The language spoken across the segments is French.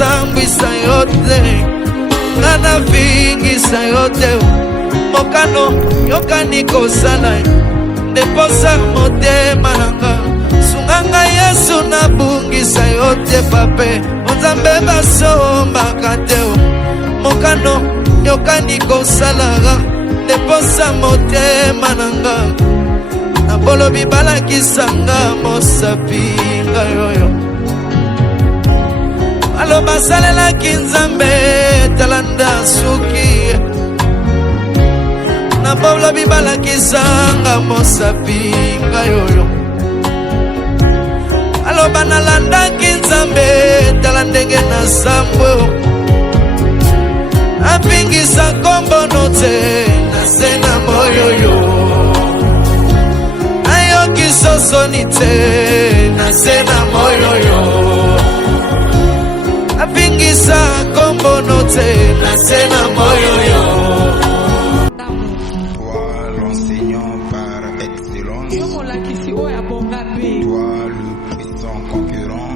sambwisa yote ngana vingisa yote mokano yokani kosala ndeposa motema nanga sunganga Yesu nabungisa yote pape Nzambe basombaka te mokano yokani kosala ndeposa motema nanga nabolobi balakisanga mosapinga yoyo alo basalelaki Nzambe talanda suki nabolobi balakisanga mosapinga yoyo alo banalandaki Nzambe talandenge na sambwe apingisa kombono te nasena moyoyo ayoki sosoni te nasena moyoyo apingisa kombono te nasena moyoyo. Toi l'enseignant par excellence, toi le puissant concurrent,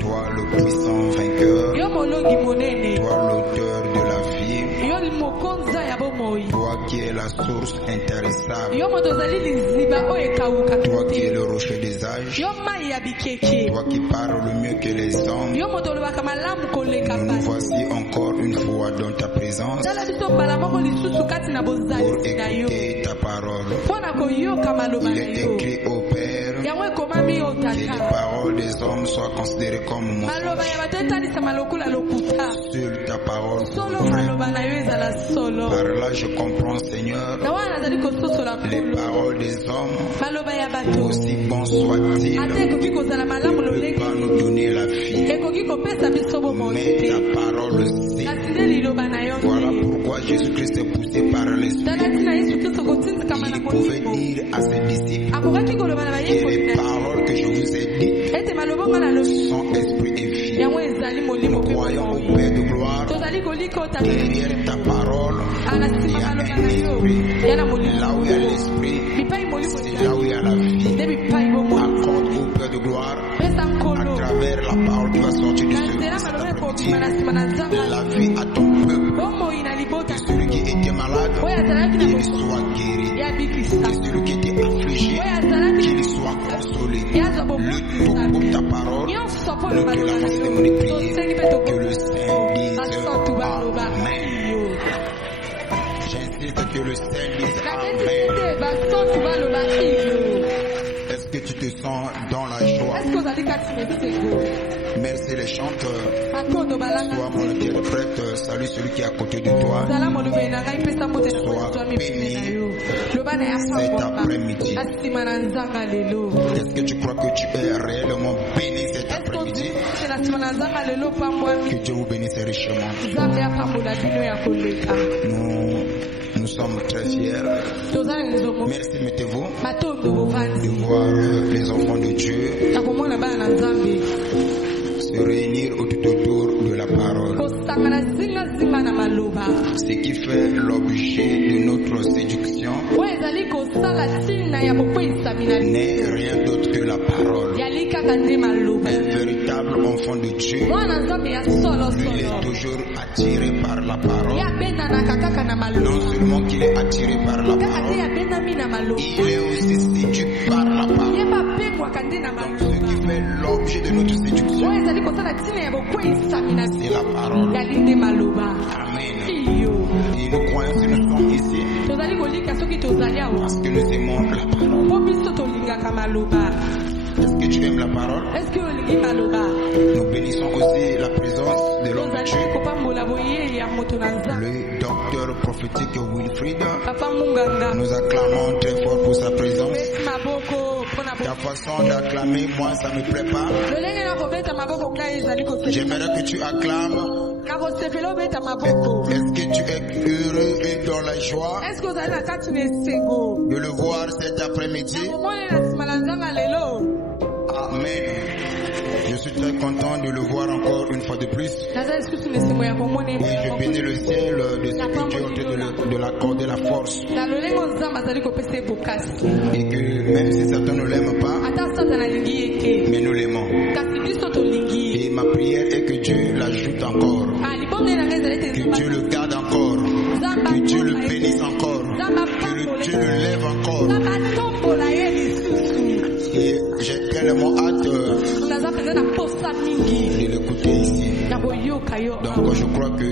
toi le puissant vainqueur, toi l'auteur de la vie, toi qui es la source intarissable, toi qui es le rocher des âges, toi qui parles mieux que les hommes, nous voici encore une fois dans ta présence pour écouter ta parole. Il est écrit au Père que les paroles des hommes soient considérées comme mensonges. Seule ta parole. Par là je comprends, Seigneur, les paroles des hommes, aussi bons soient-ils, ne peuvent pas nous donner la vie. Mais ta parole aussi. Voilà pourquoi Jésus-Christ est poussé par l'Esprit. Il pouvait dire à ses disciples que les paroles que je vous ai dites sont esprit et vie. Nous croyons au Père de gloire. Derrière ta parole, il y a un esprit. Là où il y a l'esprit, c'est là où il y a la vie. Accorde au Père de gloire, à travers la parole qui va sortir de ce la vie à ton peuple. Que celui qui était malade, qu'il soit guéri. Que celui qui était affligé, qu'il soit consolé. Le tout pour ta parole, nous te l'avons de prier, que le Saint dise Amen. J'insiste que le Saint dise Amen. Est-ce que tu te sens dans la joie? Merci les chanteurs. Sois mon interprète. Salut celui qui est à côté de toi. Sois béni cet après-midi. Est-ce que tu crois que tu es réellement béni cet après-midi? Que Dieu vous bénisse richement. Nous sommes très fiers. Merci, mettez-vous, de voir les enfants de Dieu se réunir tout autour de la parole. Ce qui fait l'objet de notre séduction n'est rien d'autre que la parole. Un véritable enfant de Dieu, lui est toujours attiré par la parole. Non seulement qu'il est attiré par la parole, il est aussi séduit par la parole. Donc ce qui fait l'objet de notre séduction, c'est la parole. Amen. Et nous croyons que nous sommes ici parce que nous aimons la parole. Est-ce que tu aimes la parole? Nous bénissons aussi la présence de l'homme de Dieu, le docteur prophétique Wilfried. Nous acclamons très fort pour sa présence. Ta façon d'acclamer, moi, ça me plaît pas. J'aimerais que tu acclames. Est-ce que tu es heureux et dans la joie de le voir cet après-midi? Amen. Je suis très content de le voir encore une fois de plus. Et je bénis le ciel de ce que Dieu est en train de l'accorder la force. Et que même si certains ne l'aiment pas, mais nous l'aimons. Et ma prière est que Donc je crois que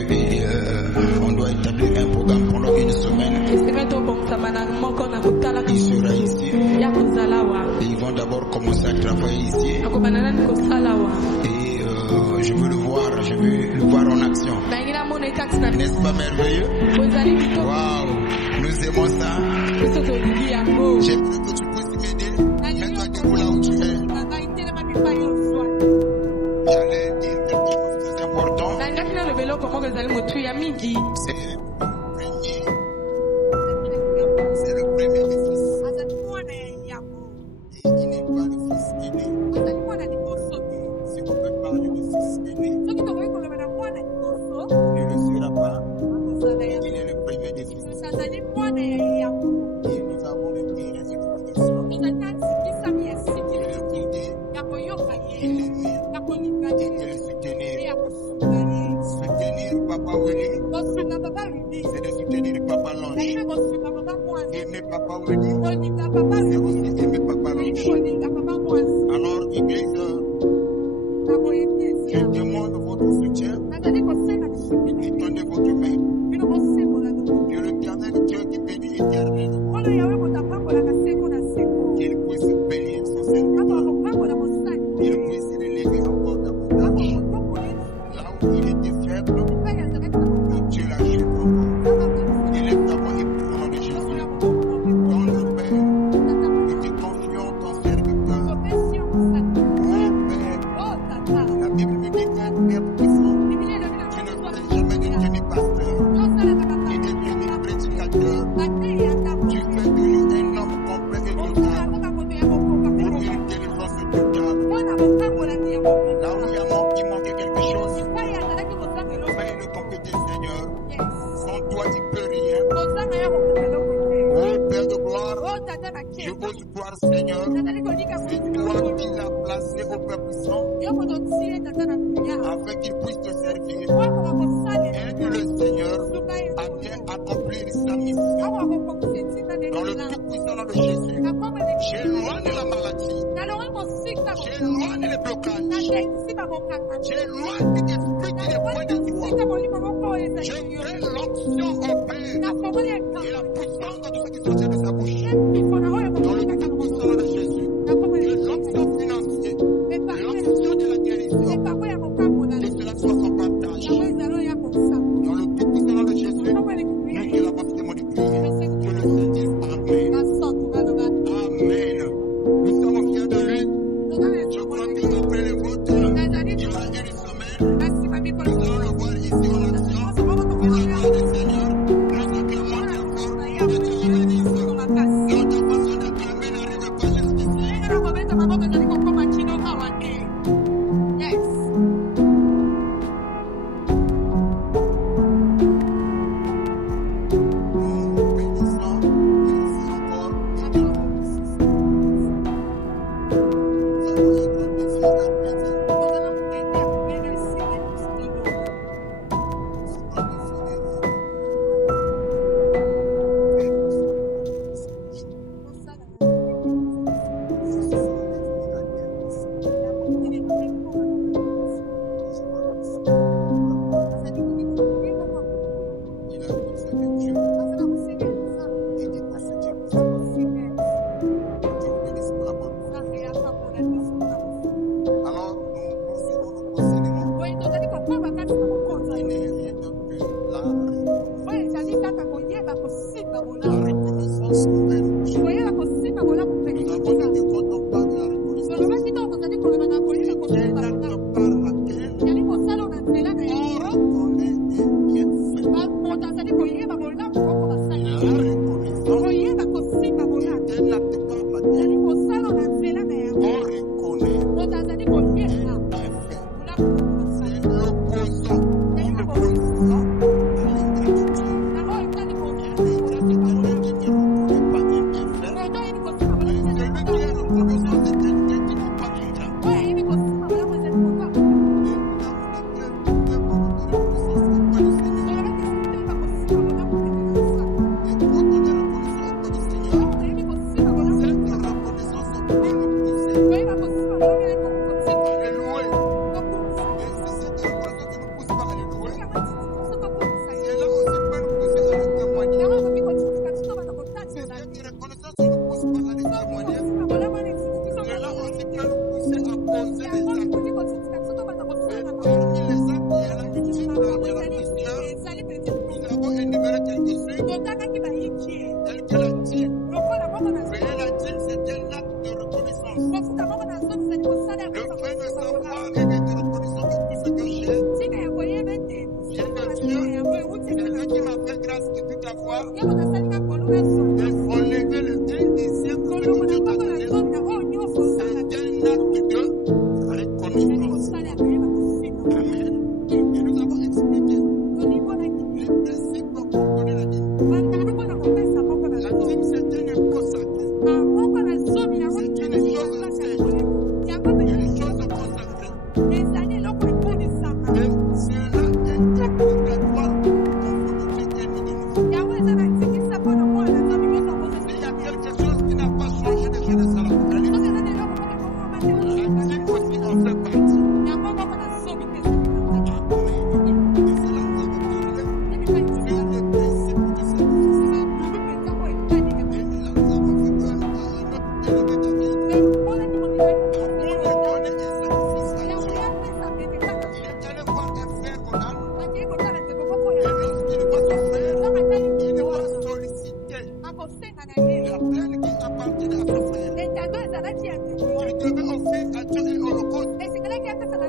on doit établir un programme pendant une semaine. Il sera ici. Et ils vont d'abord commencer à travailler ici. Et je veux le voir en action. N'est-ce pas merveilleux? Waouh, nous aimons ça. J'aimerais que tu puisses m'aider. Mets-toi debout là où tu es. J'allais dire quelque chose de très important. C'est le premier des fils. Et il n'est pas le fils aîné. Si on peut parler de fils aîné, il ne le sera pas. Il est le premier des fils. Et nous avons le prix des explications. Il est guidé. Il est mis. Et le soutenir. Soutenir Papa Willy, c'est de soutenir Papa Lange. Aimer Papa Willy, c'est aussi aimer Papa Lange. Alors, Église, je demande votre soutien et donnez votre main. Que le Éternel Dieu qui bénit éternellement, qu'il puisse bénir son serviteur, qu'il puisse l'élever encore davantage. Là où il était faible, que Dieu l'achète encore. Élève ta voix et prie au nom de Jésus. Dans le Père, nous te confions ton serviteur. Oh Père, la Bible me dit qu'un Père puissant, tu ne fais jamais de demi-pasteur et de demi-prédicateur. Tu fais de nous un homme complet et total pour une délivrance totale. Là où il manquait quelque chose, fais le compléter, Seigneur. Sans toi, tu peux rien. Oh Père de gloire, je ose croire, Seigneur, c'est toi qui l'as placé au Père puissant afin qu'il puisse te servir. Aide le Seigneur à bien accomplir sa mission. Dans le tout-puissant nom de Jésus, j'éloigne la maladie, j'éloigne les blocages, j'éloigne tout esprit qui est point de toi. Je fais l'onction au Père et la puissance de tout ce qui sortit de sa bouche. Dans le tout-puissant nom de Jésus, l'onction financière, l'onction de la guérison, que cela soit son partage. Dans le tout-puissant nom de Jésus, nous qui l'avons témoin de prière, que le Seigneur dise Amen. Amen. Nous sommes fiers de lui. Je crois qu'après le vote, il y aura une semaine. Nous allons le voir ici en action. Pour le nom du Seigneur, nous acclamons très fort que Dieu bénisse. Notre façon d'acclamer n'arrive pas jusqu'ici.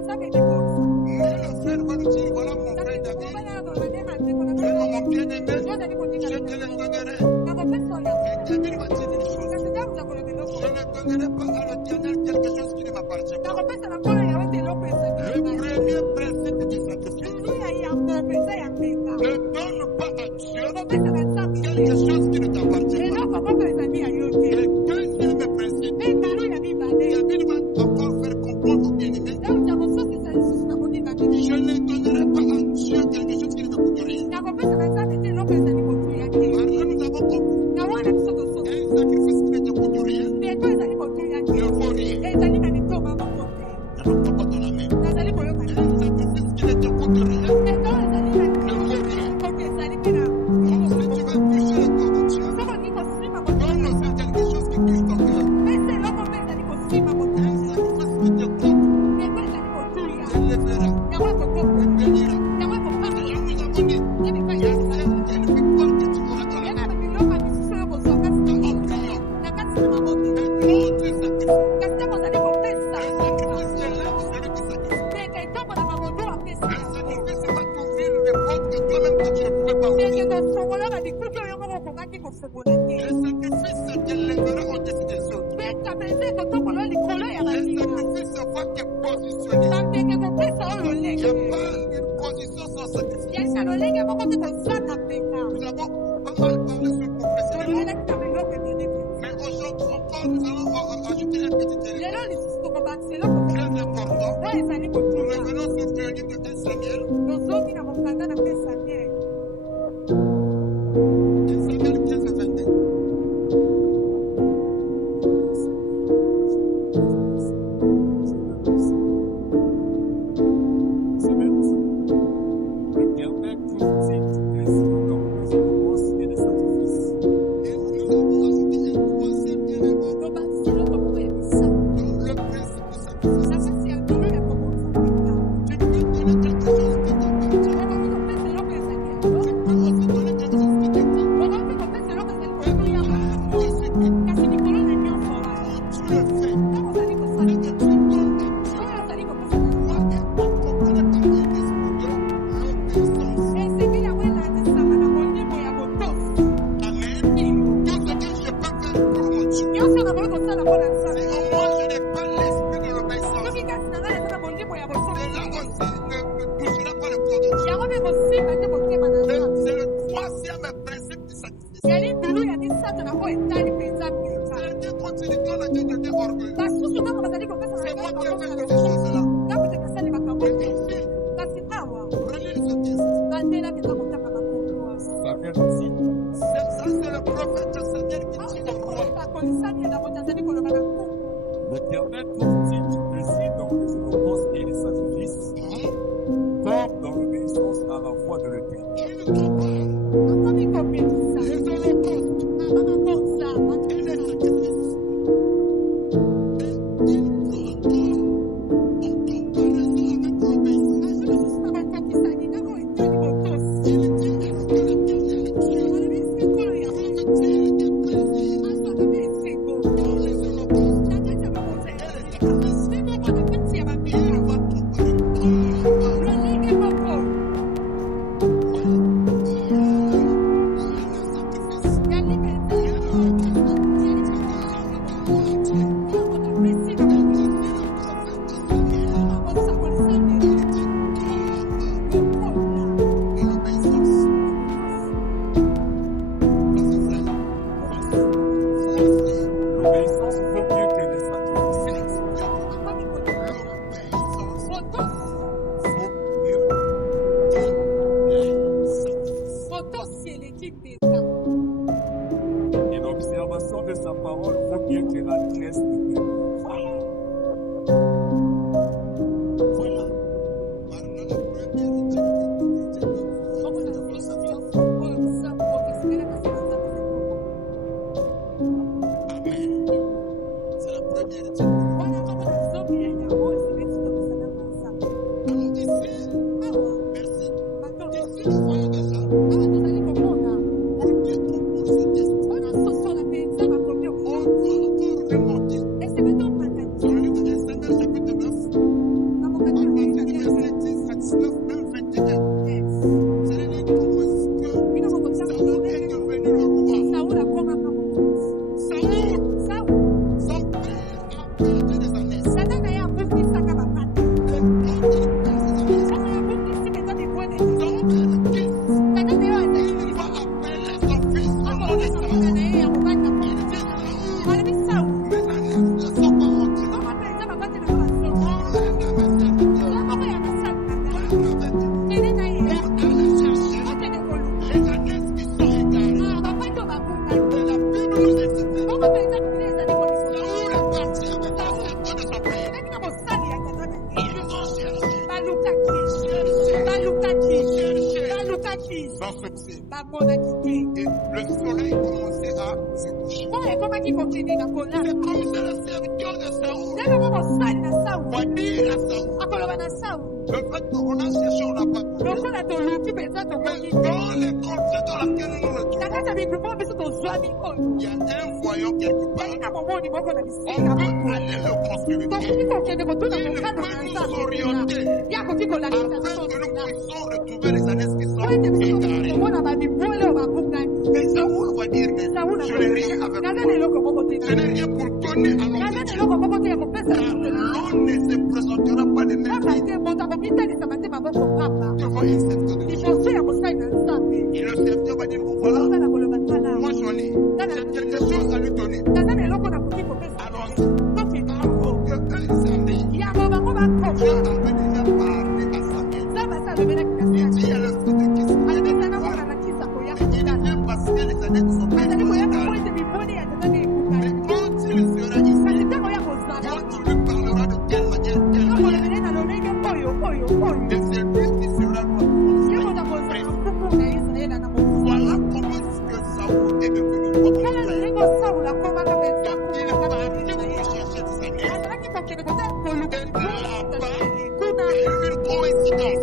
Mais le frère va nous dire, voilà mon frère David, vraiment mon bien-aimé, je te le donnerai. Et David va dire une chose, je ne donnerai pas à l'Éternel quelque chose qui ne m'appartient pas. Le premier principe du sacrifice, ne donne pas à Dieu quelque chose qui ne t'appartient pas. Le deuxième principe, David va encore faire comprendre au bien-aimé, je ne donnerai pas à Dieu quelque chose qui ne me coûte rien. Par là, nous avons compris. Un sacrifice qui ne te coûte rien ne vaut rien. Alors, papa, ton ami. Un sacrifice qui ne te coûte rien ne vaut rien. Donc, si tu veux toucher le corps de Dieu, donne aussi quelque chose qui touche ton cœur. Un sacrifice qui te coûte, il le fera. Il bénira. Alors, nous avons dit, il y a une victoire que tu auras dans la vie. Mais aujourd'hui encore, nous allons ajouter un petit élément très important. Nous revenons sur le livre de 1 Samuel. 1 Samuel 15 et 22. C'est le troisième principe du sacrifice. C'est-à-dire quand tu dis quand la Dieu te orgueilleux, c'est moi qui ai fait ces choses-là. Mais ici, relis ce texte. Ça, c'est le prophète Samuel qui dit au roi. L'Éternel trouve-t-il du plaisir dans les holocaustes et les sacrifices, comme dans l'obéissance à la voix de l'Éternel? verset 10 à 19, même 21. C'est-à-dire comment est-ce que Saoul est devenu le roi. Saoul, son père a perdu des années. Et le soleil commençait à se coucher. C'est comme si le serviteur de Saoul va dire à Saoul, le fait qu'on a cherché, on n'a pas trouvé. Mais dans les contrées dans lesquelles nous nous trouvons, il y a un voyant quelque part. On peut aller le consulter. Il peut nous orienter afin que nous puissions retrouver les années qui sont égarées. Mais Saoul va dire, je n'ai rien avec moi. Je n'ai rien pour donner à l'homme. Car l'homme ne se présentera pas de même devant un serviteur de Dieu. Et le serviteur va dire, voilà, moi j'en ai. J'ai quelque chose à lui donner. Allons-y. Avant que Samuel, Dieu avait déjà parlé à Samuel. Il dit à le fils de Kis, il vient passer les années de son père. Mais quand il sera ici, quand tu lui parleras de telle manière, et c'est lui qui sera notre président. Voilà comment est-ce que Saoul est devenu roi. Il est parti pour chercher des années. Une coïncidence.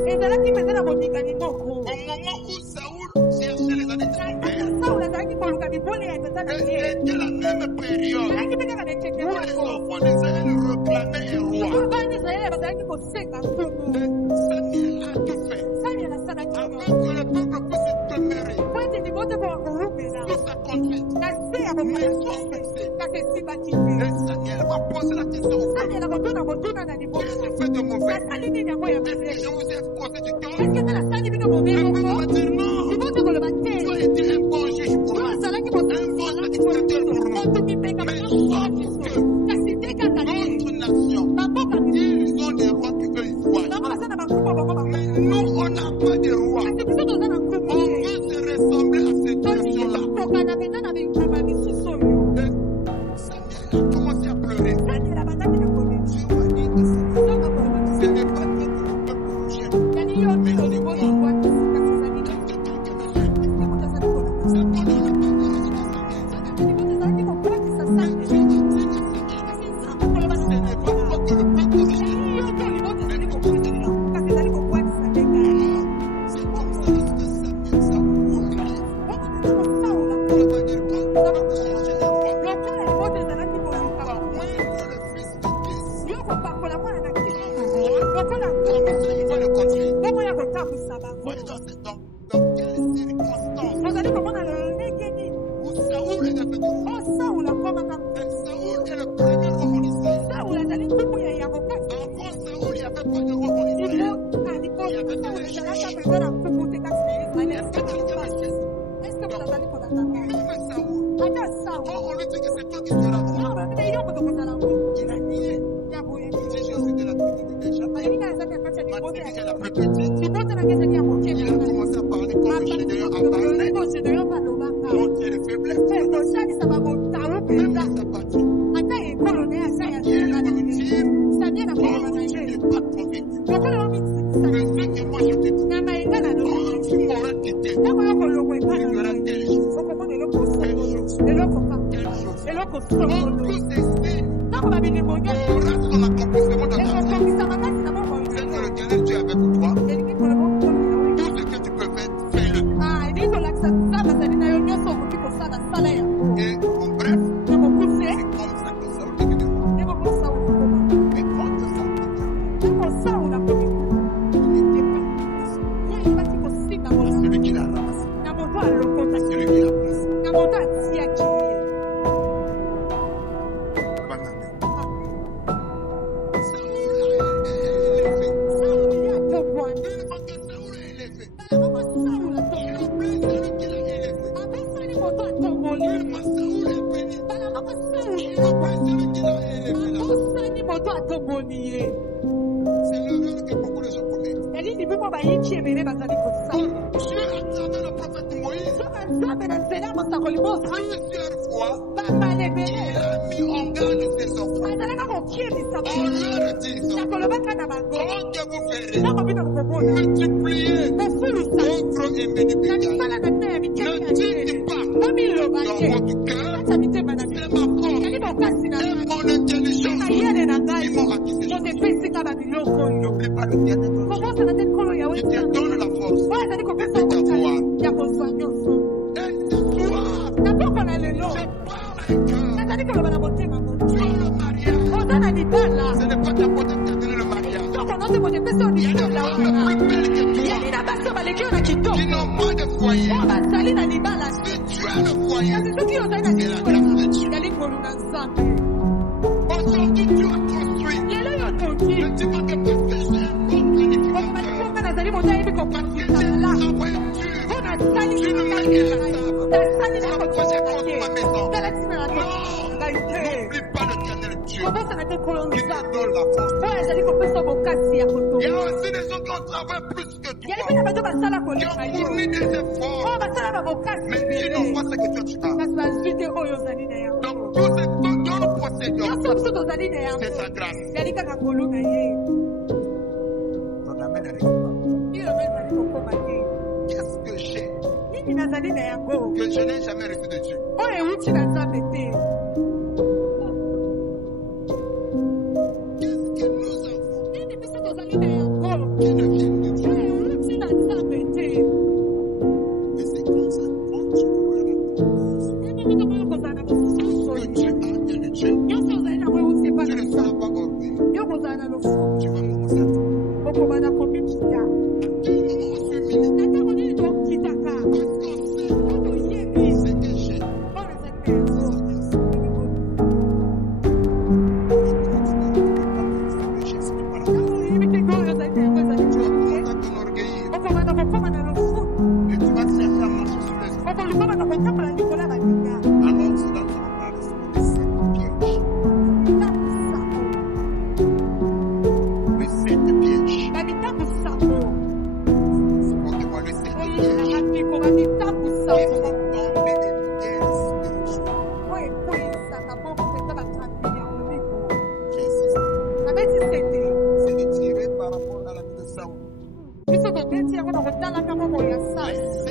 Au moment où Saoul cherchait les années de son père, c'était la même période où les enfants d'Israël réclamaient un roi. Samuel a tout fait afin que le peuple puisse demeurer sous sa conduite. Mais son succès. Et Samuel va poser la question au peuple. Qu'est-ce que j'ai fait de mauvais? Est-ce que je vous ai posé du temps? Le peuple va dire non. Tu as été un bon juge pour nous, un bon administrateur pour nous. Mais sauf que notre nation, ils ont des rois qui veulent voir. Mais nous, on n'a pas de roi. On veut se ressembler à cette nation-là. Samuel a commencé à pleurer. Dieu a dit à Samuel, ce n'est pas toi que le peuple rejette, mais c'est moi. Dans quelles circonstances où Saoul est devenu roi. Et Saoul est le premier roi en Israël. Avant Saoul, il n'y avait pas de roi en Israël. Il y avait des juges. Est-ce que tu as même Saoul, quand on lui dit que c'est toi qui seras roi, il a nié. Il dit Jésus de la tribu de Benjamin. Matthieu est la plus petite. Il a commencé à parler comme Gédéon a parlé. Montrer les faiblesses. Même dans sa partie. Il veut dire, quand tu n'es pas convaincu, mais ce que moi je te dis, quand tu m'auras quitté, il y aura telle chose. Quand tout ceci aura son accomplissement dans ta vie, c'est que le Dieu est avec toi. Tout ce que tu peux faire, fais-le. Et en bref, c'est comme ça que Saoul est devenu roi. Mais quand Saoul est devenu roi, Dieu, à travers le prophète Moïse, plusieurs fois, il a mis en garde ses enfants. On leur dit, quand que vous verrez, multiplier, pauvres et multiplier. Ne dites pas dans votre cœur, c'est ma force et mon intelligence qui m'ont acquis ces choses. N'oublie pas le bien de Dieu. Je te donne la force de t'avoir. Et ce soir, je parle avec cœur. Sur le mariage, ce n'est pas ta faute de te donner le mariage. Il y a des femmes plus belles que toi qui n'ont pas de foyer. Si tu as le foyer, c'est la grâce de Dieu. Aujourd'hui, tu as construit. Ne dis pas que parce que j'ai un bon planificateur, parce que j'ai une voiture, tu ne m'inquiètes pas. Pourquoi j'ai construit ma maison? Non, n'oublie pas l'éternel Dieu qui te donne la force. Il y a aussi des gens qui ont travaillé plus que toi, qui ont fourni des efforts, mais qui n'ont pas ce que toi tu as. Donc, tout ce que nous possédons, c'est sa grâce. Ton amen n'arrive pas. Qu'est-ce que j'ai que je n'ai jamais reçu de Dieu? Qu'est-ce que nous avons qui ne vient de Dieu? Et c'est comme ça, quand tu vois la confiance que Dieu a bien de Dieu, tu ne seras pas orgueilleux. Tu vas commencer à tout. À quel moment on se milite?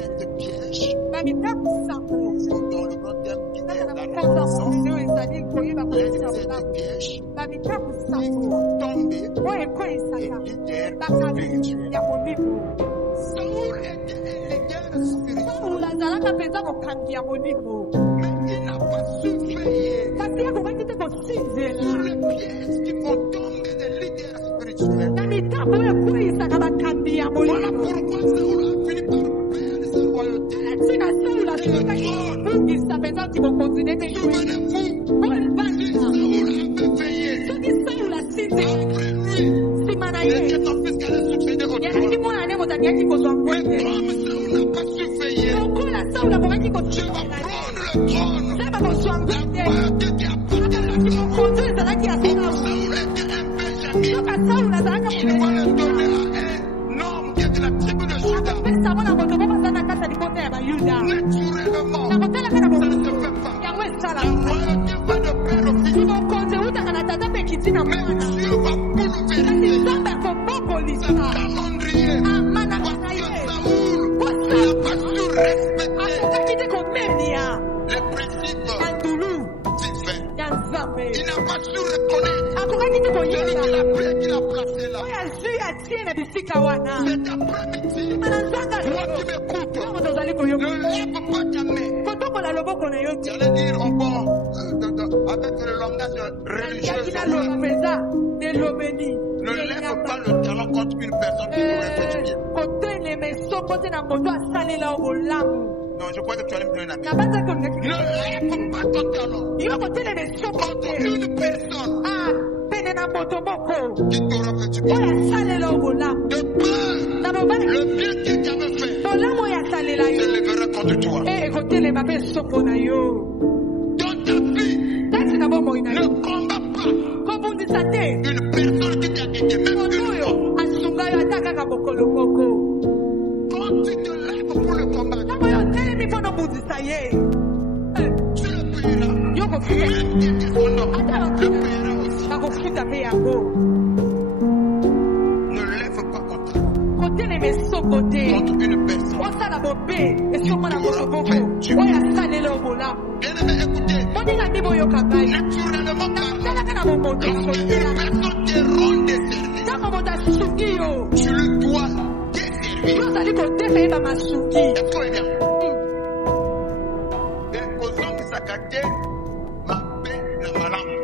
Parce qu'on sait ce que j'ai. Mais il n'a pas su veiller sur les pièges qui vont tomber des leaders spirituels. Voilà pourquoi Saoul a fini par perdre sa royauté. Souvenez-vous, si Saoul avait veillé après lui, c'est que son fils allait succéder au trône. Mais comme Saoul n'a pas su veiller, tu vas prendre le trône. La royauté qui appartient à Saoul. Saoul était un Benjamin. Il va le donner à un homme qui est de la tribu de Juda. Naturellement, ça ne se fait pas. La royauté va de père au fils. Mais Dieu va bouleverser ce calendrier. Parce que Saoul n'a pas su respecter les principes divins. Il n'a pas su reconnaître celui qui l'a placé là. Cet après-midi, toi qui m'écoutes, ne lève pas ta main. J'allais dire avec le langage religieux, ne lève pas le talon contre une personne qui nous fait du bien. Non, je crois que tu allais me donner un avis. Ne lève pas ton talon contre une personne qui t'aura fait du bien. De peur, le bien que tu avais fait se lèvera contre toi. Dans ta vie, ne combat pas une personne qui t'a aidé, même une fois. ye. Tu le payeras. Yoko futa. Même qui est son nom, Ata le payera aussi. bako futa pe yango. Ne lève pas contre toi. Kote ne me sokote. Contre une personne. Osala bobe. Esoko na botoboko. Fait du mal. Oya salele obola. Bien-aimé, écoutez. Moninga ndibo yoka ngai. Naturellement parlant, Talaka na bomoto. lorsqu'une personne te rend des services, Tango moto asuki yo. tu lui dois des services. Yo ozali kotefa ye bamasuki. Est-ce que est bien? Et kozongisaka te mabe na malamu.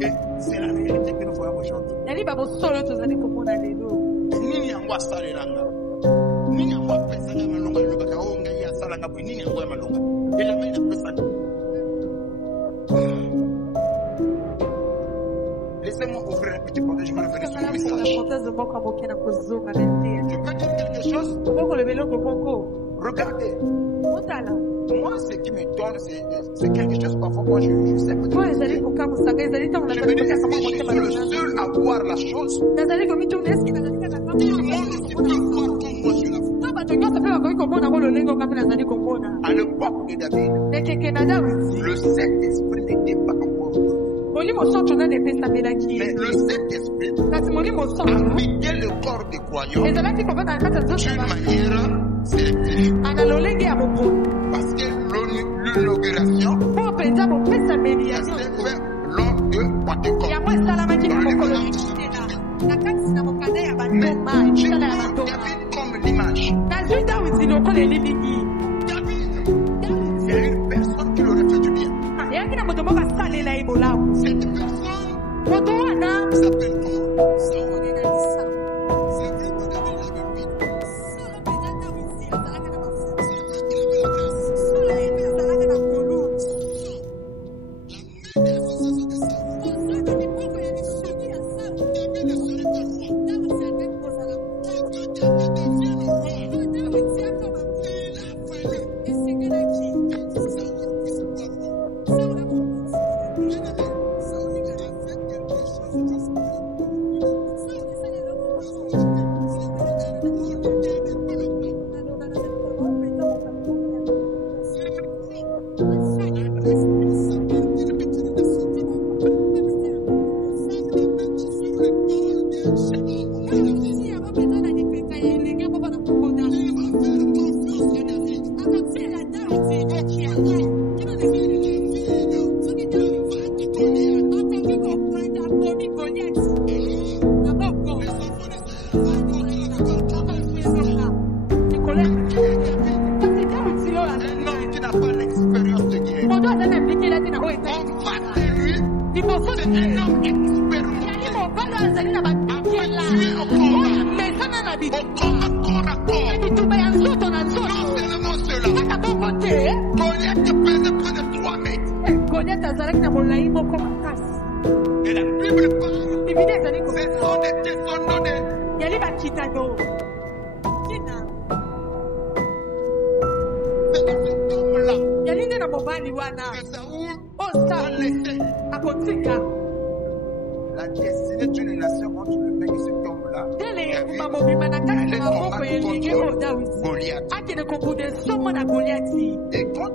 Et c'est la réalité que nous voyons aujourd'hui. Yali babosolo tozali komona lelo. Nini yango asalelanga? Nini yango apesanga malonga alobaka o ngai asalanga boye? Nini yango ya malonga? Elamba inapesanga. Laissez-moi ouvrir un petit portail, je vais revenir sur le message. Parenthèse moko moke na kozonga na nde. Je peux dire quelque chose? Boko le beloko boko. Regardez, Otala. moi ce qui me donne, c'est quelque chose parfois moi je sais peut-être. Oyo ezali kokamusanga ezali ntango Je me nazali dis, est-ce kokanga que je motema suis le seul à voir la chose? nazali komituna eske nazali kaka Tout le monde ici peut voir comme moi je la vois. to bato nyonso mpe bakoki komona ngo lolenge oka mpe nazali komona À l'époque de David, ekeke na dawidi le Saint-Esprit n'était pas encore donné. molimo soso nani epesamelaki Mais le Saint-Esprit kasi molimo a soso piqué le corps des croyants ezalaki kobanda na kati ya d'une nzoto manière sélective. ana lolenge ya mobulu Parce que l'inauguration mpo mpenza bopesameli ya s'est nyonso faite lors de Pentecôte. yango esalamaki na mokolo mikitela na kati na mokanda ya Mais bantoma je ebikala ya prends bantoma David comme l'image. nazwi dawidi lokola elilingi David, c'est une personne qui aurait fait du bien. eyaki na moto moko asalela ye bolamu Cette personne moto wana s'appelle comment? Saul. onenalisa C'est vrai que David l'avait vu. solo mpenza dawidi azalaka na mafuta C'est vrai qu'il avait la grâce. solo ye mpe azalaka na kolo La main de l'association de Saul. kozwaka miboko ya misoki ya sala David ne serait pas roi. dawidi akaki kozala Pour que David devienne roi, dawidi akoma il a fallu esengelaki que Saul puisse voir roi. solo akokuti Bien-aimé, Saul a fait quelque chose de spécial. solo esala eloko Lorsqu'on était on était des pelotons. naloba na mpenza mokambo C'est le responsable d'une petite nation. Un homme qui n'a pas l'expérience de guerre. En face de lui, c'est un homme expérimenté. Au corps à corps. Non seulement cela, Goliath pesait près de 3 mètres. Goliath azalaki na molai moko makasi Et la Bible parle, biblia ezali ce sont des descendants yali bakitano tina de cet homme-là yali nde na mobali wana que Saoul oyo a Saul laissé akotika la destinée d'une nation entre les mains de cet homme-là. ndele ekuma mobimba na kati na maboko elingi oyo dawidi Goliath. akende kobuda esomo na goliati Et quand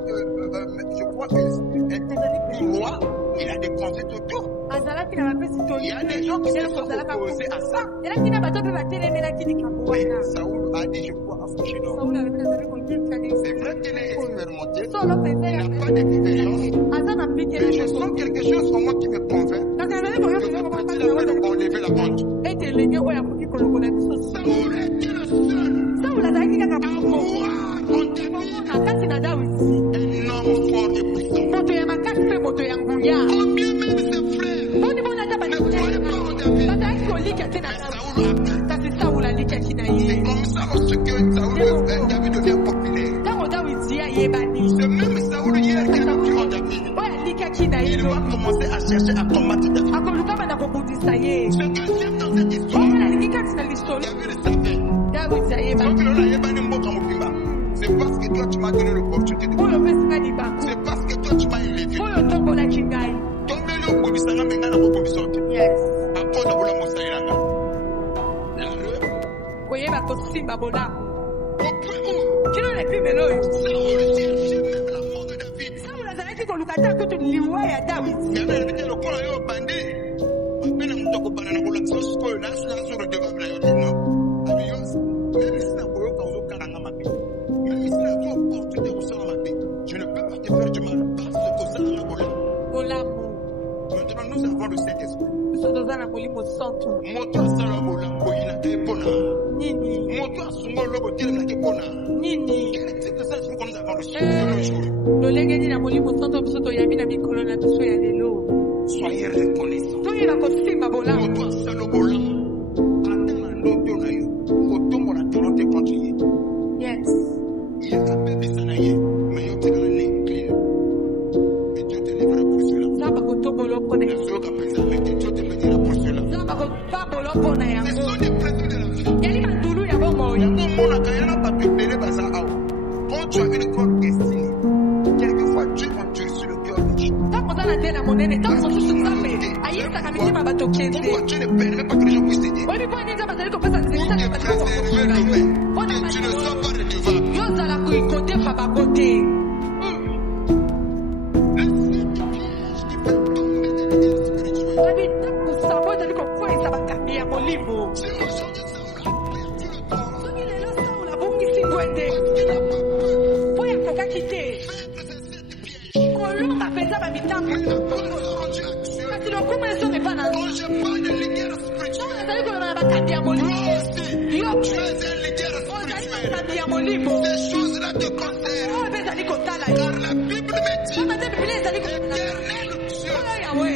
je crois que roi, il a des concepts autour. azalaki na bapesi Il y a des gens qui se sont opposés à ça. elaki na bato mpe batelemelaki likambo Mais wana Saoul a dit, je crois, à faucher l'homme. saul alobi nazali koyekani C'est vrai qu'il est expérimenté. solo mpenza Il n'a pas d'expérience. aza na Mais je mpikeli sens quelque chose en moi qui me convainc. kasi azali Que koyoka ce eloko petit là peut enlever la honte. ete elenge oyo akoki kolongola biso Saoul était le seul saul azalaki kaka à moko voir en David na kati na dawidi un homme fort et puissant. moto ya makasi mpe moto ya nguya Combien même ses frères boni bona ata ne croyaient pas en David. bazalaki kolika te na Mais dawidi Saoul a cru. kasi saul alikaki na C'est ye comme ça lorsque David devient populaire. ntango dawidi ayebani C'est même Saoul hier qui a cru en David. oyo alikaki na ye Il va commencer à chercher à combattre David. akoluka banda kobundisa ye Ce que j'aime dans cette histoire, oyo nalingi kati na lisolo David savait. dawidi ayebani Donc là, il y a pas mboka mobimba. C'est parce que toi tu m'as donné l'opportunité de. oyo opesinga libango C'est parce que toi tu m'as élevé. oyo otombolaki ngai tombeli okobisanga mpenga na kokobiso te yes apona bolamosalelanga lalo koyeba kosimba bolamu. Au point où Kino le pi melo yo. Saoul cherchait même la mort de David. Saula zalaki kolukata kutu liwa ya David. Mais elle avait dit le corps est au bandit. Mapena mtoko banana kula tsosko na sur le devant la yote non. Amigos, même si la koyo kauzo karanga mabe. Même si la tu opportunité au sang mabe. Je ne peux pas te faire du mal parce que ça la bola. Bolamu. Maintenant nous avons le Saint-Esprit. Biso tozana molimo santo. Moto asala bola boyina ke pona. Nini. Moto asungo lobo tele ke pona. Nini. Quel type de sens nous avons reçu? Lolenge ni na molimo santo biso toyambi na mikolo na biso ya lelo. Soyez reconnaissants. Toyeba kosimba bolamu. Moto asala bola. Atana ndoto na yo. Kotombo la torote continue. Yes. Il y a un bébé sanaye, mais il y a un inclin. Et Dieu te lèvera pour cela. Zamba kotobolo pona. Les autres appellent mais Dieu te bénira pour cela. Zamba kotobolo pona Ce yango. sont des présages de la vie. Yali mandulu ya bomo. Yango mona kayana pas te bénir baza ao. Quand tu as une grande destinée, quelquefois Dieu conduit sur le cœur des gens. Tango zana tena monene. Tango mosusu nzambe. Ayisa mitima bato kende. Pourquoi Dieu ne permet pas que les gens puissent t'aider? Oyebi po nini zamba zali kopesa nzela Pour te préserver nous-mêmes. Et tu ne sois pas redevable. yo zala koikotefa bakote. Oyebi tango sango ezali kokweyisa bakambi ya molimo. Soki lelo Saula abungisi ngwende. Po yakokaki te. Kolonga mpenza bamitambo. Kasi lokumu ezomi epa na nzambe. Tango ezali koloba na bakambi ya molimo. Yo pe ozali bakambi ya molimo. Oyo mpe ezali kotala yo. Mama te biblia ezali kotala yo. Oyo yawe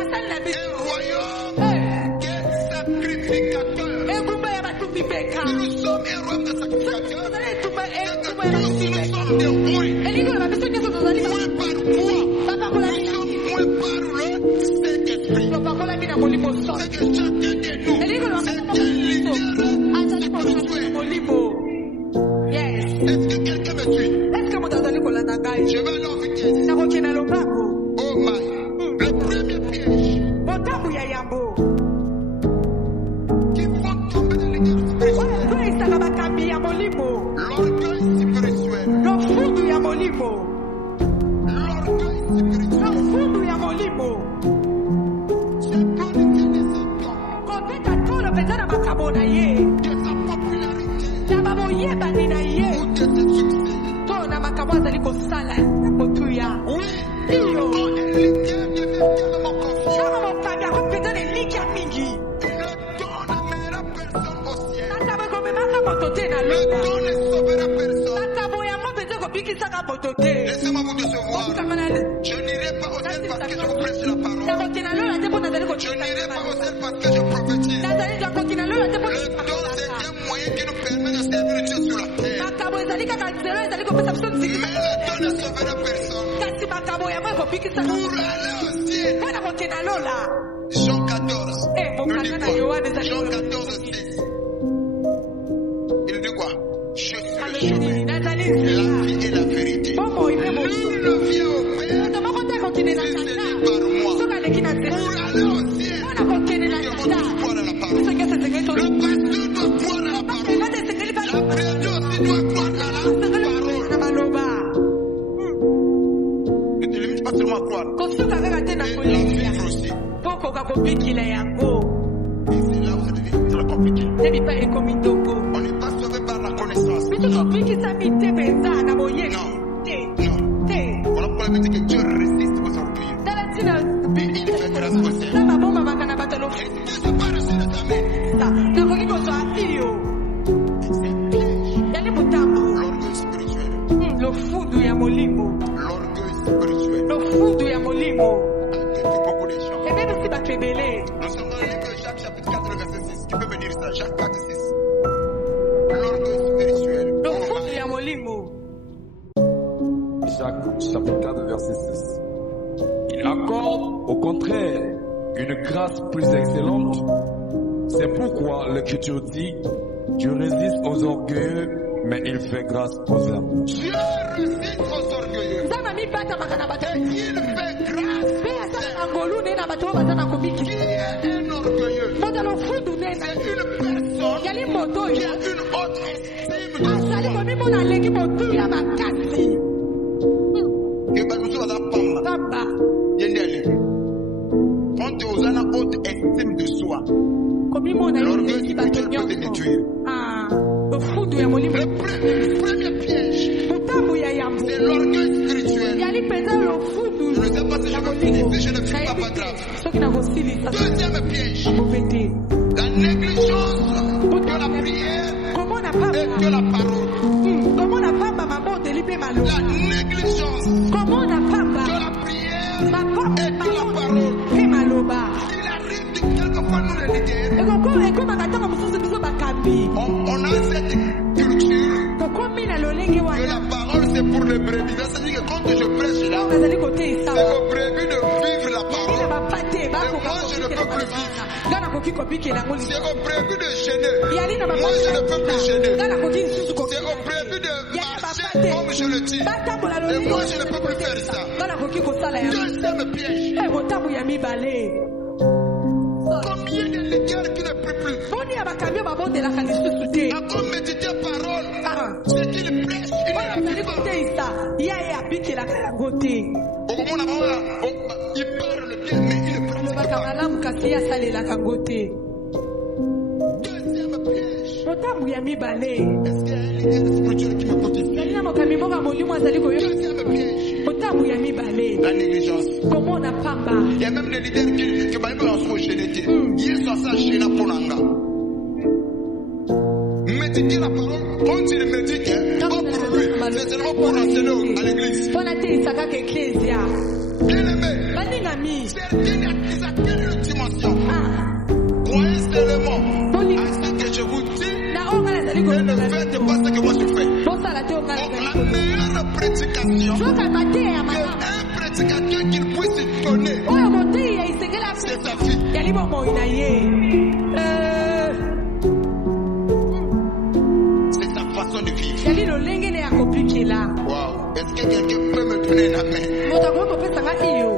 asali na biso. Engumba ya batumbi beka. Ozali engumba ya batumbi beka. Elingi koloba biso nyonso tozali bapakolami bapakolami na molimo santo. Elingi koloba biso azali kolanda molimo. Yes. Est-ce que quelqu'un me suit? Est-ce que moto azali kolanda ngai? Je vais leur dire. Nakokenda lobako. Oh my. Le premier piège Botambu ya yambo. qui font tomber dans l'église Oyo spirituelle. ekoyisaka bakambi ya molimo. L'orgueil spirituel. Lofundu ya molimo. L'orgueil spirituel. Lofundu ya molimo. C'est planifié des hommes, Kobeta tolo mpenza na makambo na ye. de sa popularité Na baboyebani na ye. ou de ses succès. To na makambo azali kosala na kotuya. Oui. Iyo. Quand elle devient tellement confiante, Kama mokambi ako mpenza na elikya mingi. ne donnera personne au ciel. Makambo ekomemaka moto te na Ne lola. donne sauvera personne. Makambo yango mpenza ekobikisaka moto te. Laissez-moi vous décevoir. Okokanga na Je n'irai pas au ciel parce que je vous prêche la parole. nakokina lola te mpo nazali Je kotika. n'irai pas au ciel parce que je prophétise. nazali nakokina lola te mpo Le don, c'est un moyen qui nous permet de servir Dieu sur la terre. makambo ezali kaka nzela ezali kopesa biso nziki. Mais le don ne sauvera personne. kasi makambo yango ekobikisaka Pour aller au ciel. mpo na kokina lola. Jean 14. Mokanda Il na dit Yohane quoi? ezali Jean koloba. 14, 6. Il dit quoi? Je suis le Alobeli, chemin, nazali la nzela. vie et la vérité. bomoi mpe mosu. Nul ne vient au Père moto moko te akokende na si ce tata n'est par moi. soki aleki na nzela. Pour aller au ciel, mpo na kokende na nous devons tata tous croire à la parole. biso nyonso esengeli Le pasteur doit croire à la parole. tolipate esengeli La prédication aussi doit croire à la parole. na maloba. Ne te limite pas seulement à croire, kosuka kaka te na mais la kolia vivre aussi. mpo koka kobikila yango. Et c'est là où ça devient très compliqué. ebi mpe ekomi ndoko. On n'est pas sauvé par la connaissance. biso tobikisami te mpenza na boyebi Non. te Non. te. Voilà pourquoi la Bible dit que Dieu résiste aux orgueilleux. tala ntina Mais il fait grâce aux saints. na babomamaka na bato Est-ce que c'est pas reçu de ta main? nakoki kozwa iyo C'est un piège. yali motambo. L'orgueil spirituel. lofundu ya molimo. L'orgueil spirituel. lofundu ya molimo A guetté beaucoup de gens. ebebisi bato ebele. Nous sommes dans le livre de Jacques chapitre 4 verset 6. Tu peux me dire ça? Jacques 4, 6. L'orgueil spirituel. lofundu ya molimo. Jacques chapitre 4 verset 6. Il accorde au contraire une grâce plus excellente. C'est pourquoi l'Écriture dit, Dieu résiste aux orgueilleux, mais il fait grâce aux humbles. Dieu résiste aux orgueilleux. nzambe amibatamaka na bato Et il fait grâce. mpe asalaka ngolu ne na bato oyo baza na Qui komiki. est un orgueilleux? moto lofundu ne na C'est une personne yali qui qui a une haute estime de azali soi. komimona alengi motuya makasi Que balusu baza pamba. pamba Yende ali. Quand tu as une haute estime de soi, komimona l'orgueil eleki bato spirituel peut te nyonso détruire. ofudu ya molimo Le premier piège, motambu ya yambo c'est l'orgueil spirituel. yali mpenza lofudu Je ne sais pas si je vais finir, si je ne finis pas, nayebi pas te grave. soki nakosilisa Deuxième piège, akobe te la négligence de la prière komona et pamba de la parole. komona pamba mabondeli mpe maloba La négligence komona pamba de la prière et mapamba de la parole. mpe maloba Il arrive que quelquefois nous les leaders, ekomaka ntango mosusu biso bakambi on a cette culture tokomi na lolenge que wana la parole c'est pour les brebis. C'est-à-dire que quand je prêche là, nazali koteisa c'est aux brebis de vivre la na parole. bapa te moi, je ne peux plus vivre. nga nakoki kobikela yango C'est aux brebis de gêner. yali na Moi, je ne peux plus gêner. nga nakoki lisusu C'est aux brebis de yali na marcher bapa te comme je le dis. batambola Et lolenge moi, je ne peux plus faire ça. nga nakoki kosala yango Deuxième piège. motambo ya mibale Combien de leaders qui ne prient plus? boni ya bakambi oyo babondelaka lisusu te Après méditer parole, Ah. c'est qu'il prêche, il oyo ne la azali vit pas. koteisa ya ye abikelaka yango te Au moment où il parle bien, mais il ne pratique alobaka pas. malamu kasi ye asalelaka yango te Deuxième piège. motambo ya mibale Est-ce qu'il y a un leader spirituel qui me compte ici? ezali na mokambi moko ya molimo azali koyoka Deuxième piège. motambo ya mibale La négligence. komona pamba Il y a même des leaders qui m'ont en gêné. Ils sont ça chez la Ponanga. Méditer la parole, quand il médite, pas pour lui, c'est seulement pour enseigner à l'église. mpo nateisa kaka eklesia Bien aimé, balingami ils atteignent une dimension. Ah, Croyez seulement à ce que je vous dis na oyo ngai nazali et ne koyoka faites pas ce que moi je fais. bosala te oyo ngai Donc, nazali la meilleure prédication soka mateya ya malamu qu'un prédicateur qu'il puisse donner, oyo motei ya isengeli c'est apesa sa fille. yali bomoi na ye C'est sa façon de vivre. yali lolenge ne ya kobikela Wow. Est-ce que quelqu'un peut me donner un amen? moto akoki kopesanga iyo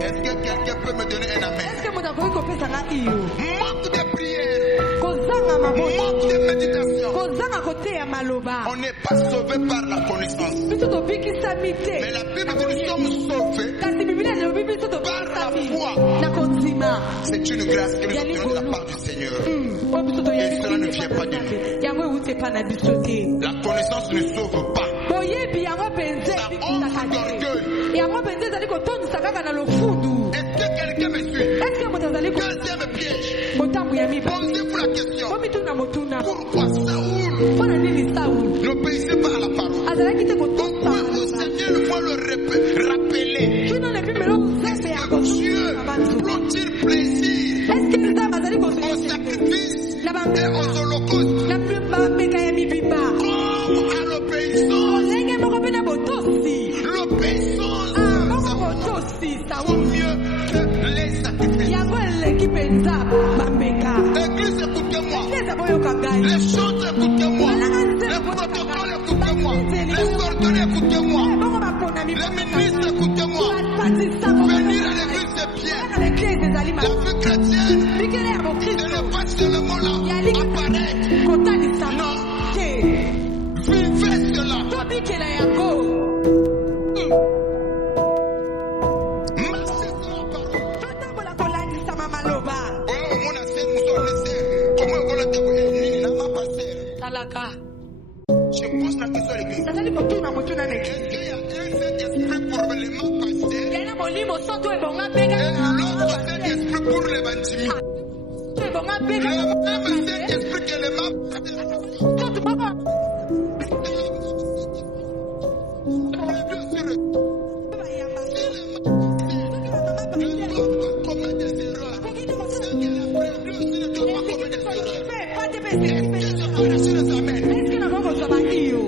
Est-ce que quelqu'un peut me donner un amen? eske moto akoki kopesanga iyo Manque de prière, kozanga maboko manque de méditation. kozanga koteya maloba On n'est pas sauvé par la connaissance. biso tobikisami te Mais la Bible dit nous sommes sauvés. kasi biblia elobi biso tobikisami na kondima C'est une grâce que nous obtenons de la part du Seigneur. oyo biso toyebi Et cela ne vient pas de nous. yango euti epa na biso te La connaissance ne sauve pas. boyebi yango mpenza Ça ebikisaka offre te d'orgueil. yango mpenza ezali kotondisa kaka na lofundu Est-ce que quelqu'un me suit? eske moto azali Deuxième piège. motambo ya mibale Posez-vous la question. omituna motuna Pourquoi Saoul mpo na nini saulu n'obéissait pas à la parole? azalaki te Pourquoi kotonsa le Seigneur une fois le rappeler? kino na epimelo nzambe Est-ce ya que Dieu kosuka bantu prend-il plaisir eske nzambe azali aux kosuka sacrifices na et bambeka aux holocaustes na bambeka ya mibimba comme à l'obéissance? ndenge moko mpe na botosi L'obéissance moko botosi vaut saulu mieux que les sacrifices. yango eleki mpenza bambeka Église, écoutez-moi. eza boyoka ngai Les choses, écoutez-moi. Les protocoles, écoutez-moi. Les ordonnés, écoutez-moi. bongo baponami Les ministres, écoutez-moi. bapatisango Venir à l'église, c'est bien. na eglise ezali La vie chrétienne, bikele ya ce bokristo n'est pas seulement là apparaître. kotalisa Non. te Vivez cela. tobikela yango Marchez sur la parole. totambola kolandisama maloba Oh, mon ancien, nous sommes laissés. Comment on l'a dit? N'a pas passé. talaka Je pose la question à l'église. nazali kotuna motuna na Est-ce qu'il y a un Saint-Esprit pour les mains passées yana molimo soto ebonga et beka l'autre Saint-Esprit pour les bandits? ebonga Le beka même Saint-Esprit que les mains passées. soto moko eske nakoki kozwa baiyo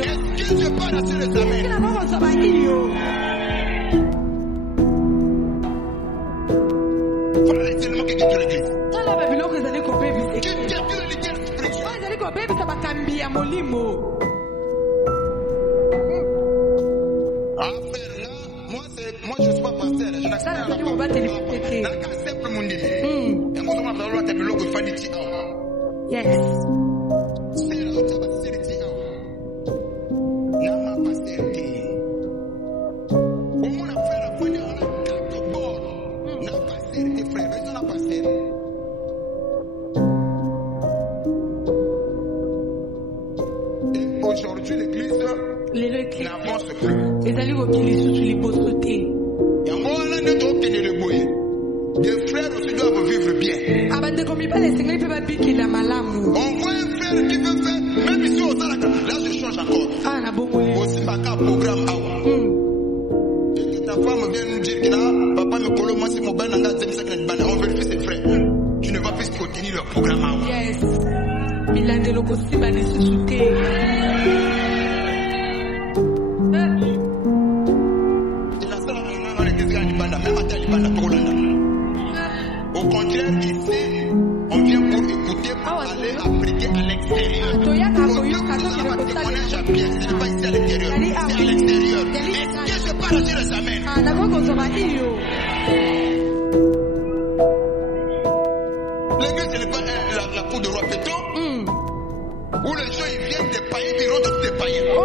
Est-ce que je parle assez les amens? Voilà les éléments qui détruisent l'église. Qui détruisent l'église spirituelle. Affaire là, moi je suis pas pasteur, je n'accepte pas. N'a qu'un simple monde. Et moi je m'en vais à le logo fanity. Yes. C'est là où tu vas passer le tia. N'a pas passé le tia. Au moins on a fait la folie, on a 4 bords. N'a pas passé le tia, frère, mais on a passé. Et aujourd'hui l'église n'avance plus. Et moi, là, nous devons obtenir le boyer. Les frères aussi doivent vivre bien. On voit un frère qui veut faire, même ici au Salaka, là je change encore. Aussi pas qu'un programme à et que ta femme vient nous dire que là, papa me colle, moi c'est mon ban, on vérifie ses frères. Tu ne vas plus continuer leur programme à Yes. Au contraire, ici, on vient pour écouter, pour aller appliquer à l'extérieur. On témoignage à bien, ce n'est pas ici à l'intérieur, c'est à l'extérieur. Est-ce que je parle sur les amens? L'église, ce n'est pas la cour de roi Péton, où les gens ils viennent des païens, ils rentrent des païens. On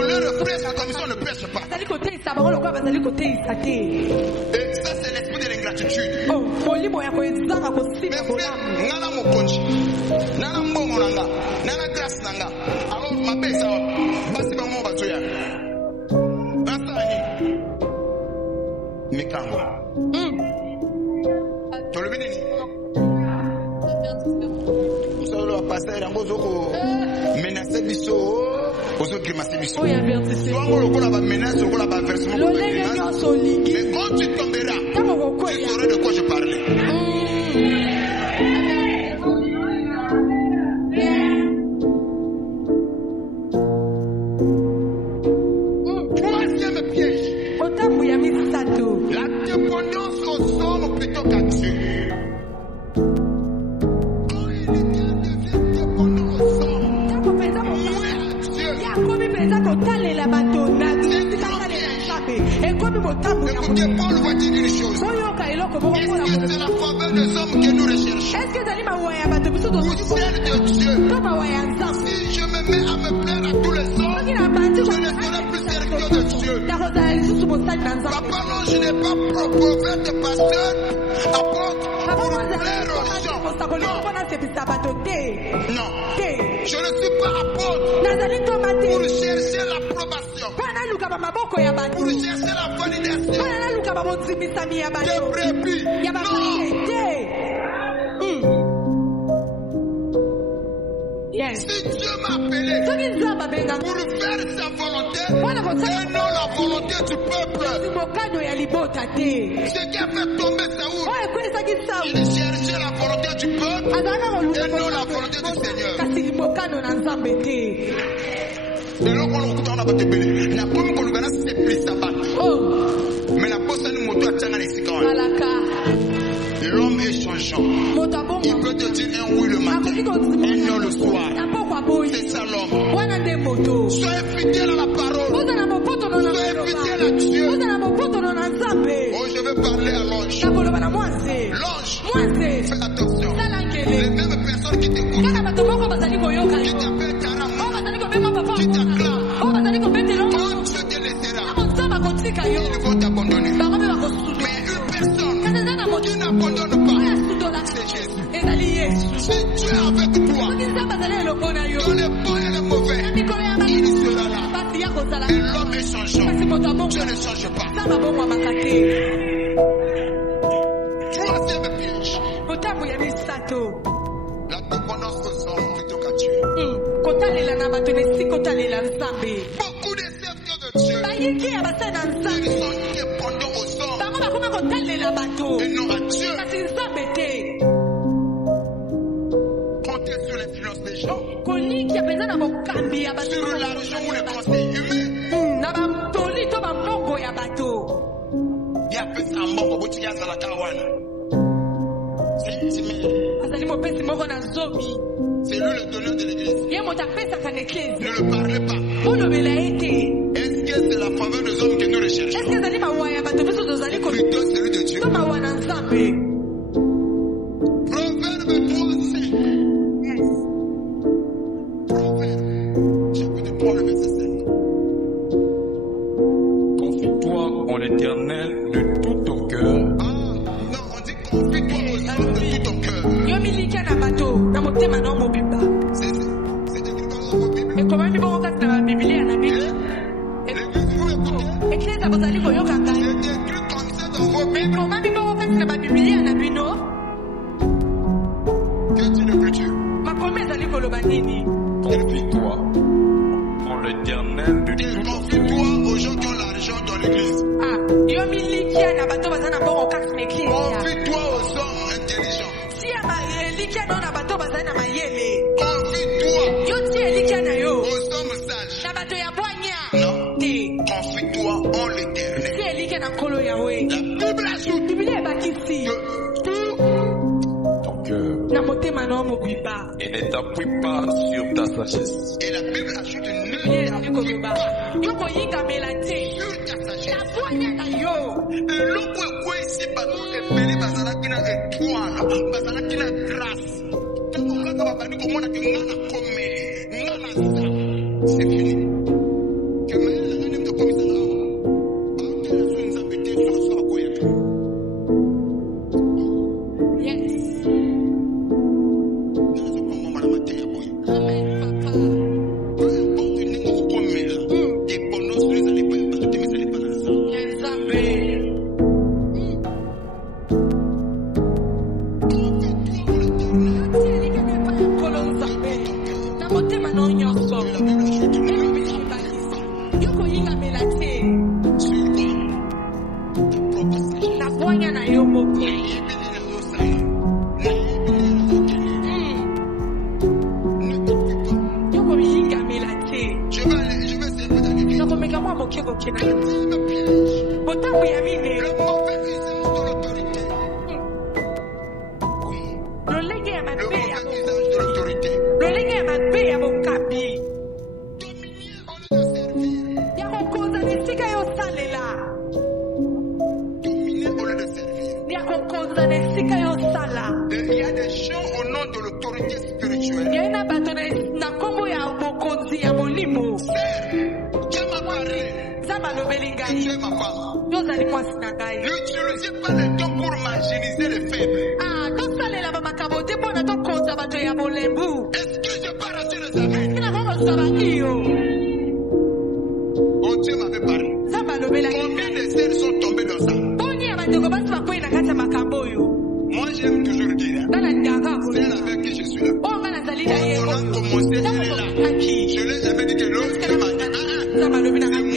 leur presse comme ça, on ne presse pas. Et ça, c'est l'esprit de l'ingratitude. Mes frères, nana mokonji, nana mbongo nanga, nana grâce nanga. Alors ma belle ça, basi ba mo bazoya. Asani. Mikango. Tolobi nini? Solo passer yango zoko menacer biso, ozo grimacer biso. Toi lokola ba menace, lokola ba versement. Mais quand tu tomberas, tu sauras de quoi je parlais. Troisième piège. La dépendance aux hommes plutôt qu'à Dieu. Quand il devient dépendant aux hommes, moins à Dieu. Écoutez, Paul va dire une chose. Est-ce que c'est la faveur des hommes que nous recherchons? Ou celle de Dieu? Si je me mets à me plaire à tous les hommes, je ne serai plus serviteur de Dieu. Papa, non, je n'ai pas prophète de pasteur, apôtre, pour plaire aux gens. Non, je ne suis pas apôtre pour chercher l'approbation, pour chercher la validation des brebis. Yes. Si Dieu m'a appelé pour faire sa volonté et non la volonté du peuple, ce qui a fait tomber Saoul, il cherchait la volonté du peuple et non la volonté du Seigneur. Et là, on a battu Béné. Il n'a pas mis qu'on lui a c'est plus sabbat. Mais la poste nous moto à Tchana les Sikans. L'homme est changeant. Il peut te dire un oui le matin et non le soir. C'est ça l'homme. Soyez fidèle à la parole. Soyez fidèle à Dieu. Oh, je vais parler à l'ange. L'ange, fais attention. Les mêmes personnes qui t'écoutent, qui t'appellent Tarama, qui t'acclament, quand Dieu te laissera, ils vont t'abandonner. Mais une personne qui n'abandonne pas, c'est Jésus. Si Dieu est avec toi, dans les bons et les mauvais, il sera là. Et l'homme est changeant. Dieu ne change pas. Troisième piège. La dépendance aux hommes plutôt qu'à Dieu. Beaucoup de serviteurs de Dieu, ils sont dépendants aux hommes et non à Dieu. Comptez sur l'influence des gens. sur l'argent ou les conseils humains. Il y a plus un mot pour dire ça la kawana. C'est lui le donneur de l'église. Ne le parlez pas. Est-ce que c'est la faveur des hommes que nous recherchons? Plutôt celui de Dieu. Proverbe 3:5. Yes. Proverbe, chapitre 3, le verset 5. Confie-toi en l'Éternel de tout ton cœur. Ah, non, on dit confie-toi aux hommes de tout ton cœur. C'est écrit dans vos Bibles. L'église, vous écoutez? C'est écrit comme ça dans vos Bibles. Que dit l'Écriture? Confie-toi en l'Éternel de tout ton cœur. Confie-toi aux gens qui ont l'argent dans l'église. Confie-toi aux hommes intelligents. Confie-toi aux hommes sages. Non, confie-toi en l'Éternel. La Bible ajoute que tout Ton cœur. Et ne t'appuie pas sur ta sagesse. et la Bible ajoute ne t'appuie pas sur ta sagesse. Eloko ekwe ici bato ebele bazalaki na étoile, bazalaki na grâce. Ntango kaka babandi komona ke nga na komeli, nga na sa, c'est fini. Ke mayele na nga nde tokomisanga awa. Baotela so nzambe te so akoyaka. Nazokongoma na mateya boye. Peu importe ndenge okomela, dépendance soki ezali pa ya bato te mais ezali pa na nzambe. Il y a des gens au nom de l'autorité spirituelle. Dieu m'a parlé. Dieu m'a parlé. N'utilisez pas les dons pour marginaliser les faibles. Est-ce que je parle à les amis? Oh, Dieu m'avait parlé. Combien de sœurs sont tombées dans ça? Moi, j'aime toujours dire, celle avec qui je suis là. On a commencé, elle est là. Je l'ai jamais dit que l'autre qui m'a dit, c'est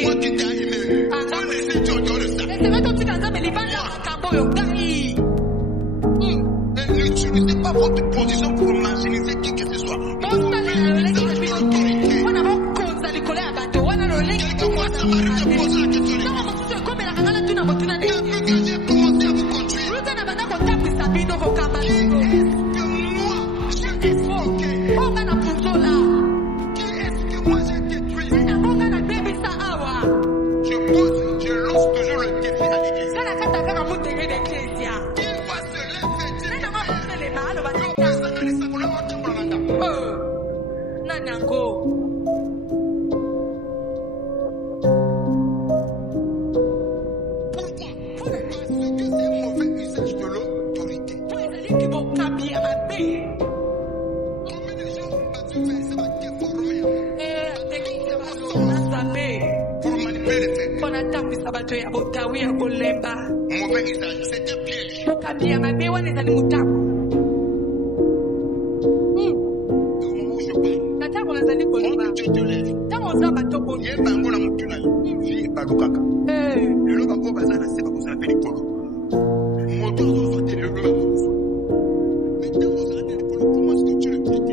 moi qui t'ai aimé. On essaie de de ça. N'utilisez pas votre position pour marginaliser qui que ce soit. Quelquefois, ça m'arrive de poser la question. Depuis que j'ai commencé à vous conduire, est-ce que moi, j'ai expliqué? Qui est-ce que moi j'ai détruit? Je lance toujours le défi à l'église. Qui va se lever dire pourquoi? Parce que c'est un mauvais usage de l'autorité. Combien de gens ont-ils fait ça va déformer pour manipuler les faits? Mauvais usage, c'est un piège. Au moment où je parle, quand Dieu te lève, ye bango na mutu na yo, vie balukaka. Lelo bango baza na se bakozala mpe likolo. Moto azozwa te lelo bakozwa. Mais ntango ozala te likolo, comment est-ce que tu le traites?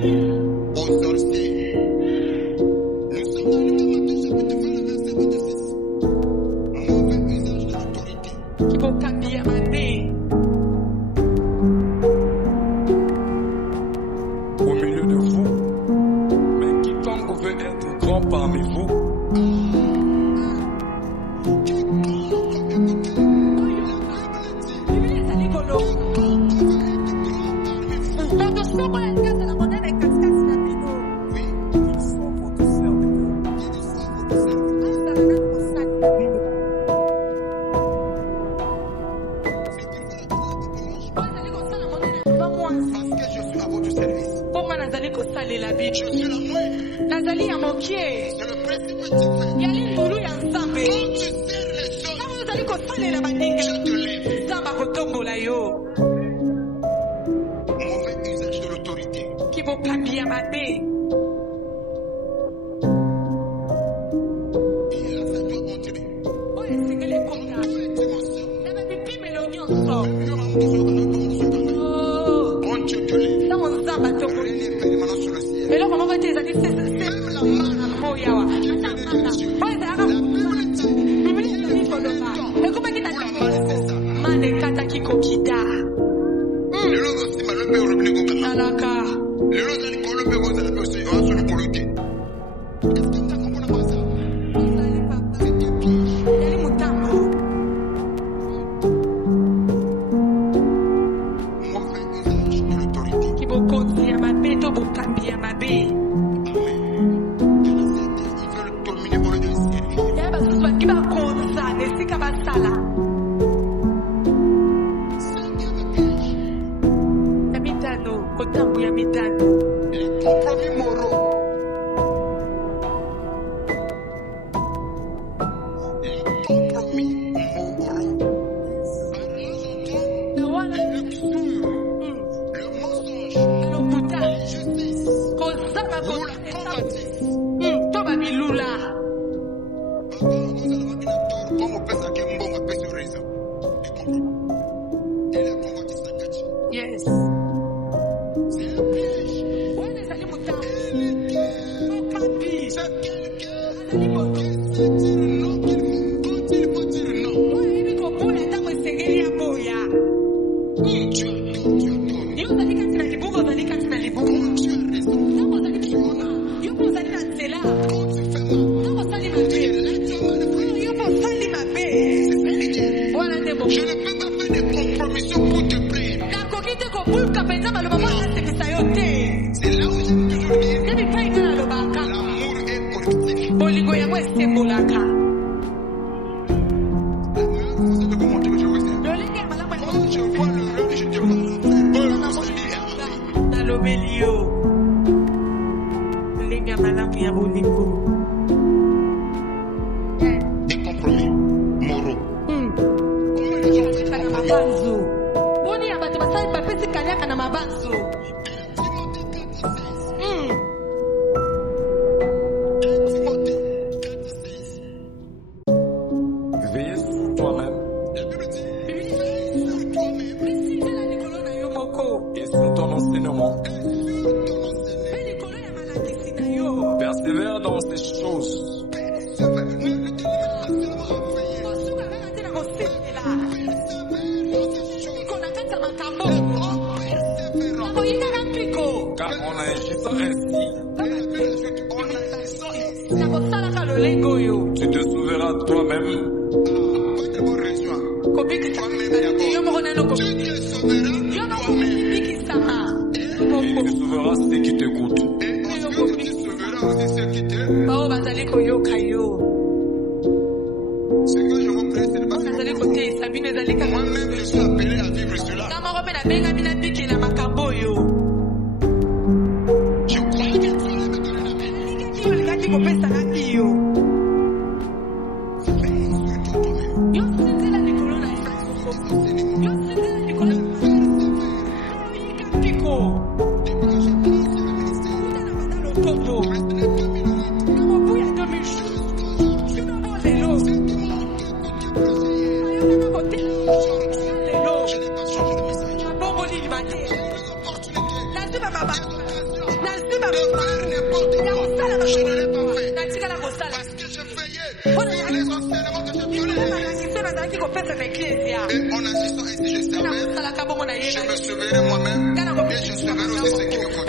aux sorciers. Nous sommes dans Luc chapitre 20, le verset 26. Mauvais usage de l'autorité. Au milieu de vous, mais quiconque veut être grand parmi vous, persévère dans ces choses. Car en agissant ainsi, tu te sauveras toi-même. Et tu sauveras ceux qui t'écoutent. Ce que je vous prie, c'est de pas moi-même, je suis appelé à vivre cela. Je crois que Dieu allait me donner la main. Fais sur toi-même. Je n'ai pas changé de message. Et en agissant ainsi, je servais, je me sauverai moi-même et je sauverai aussi ceux qui me côtoient.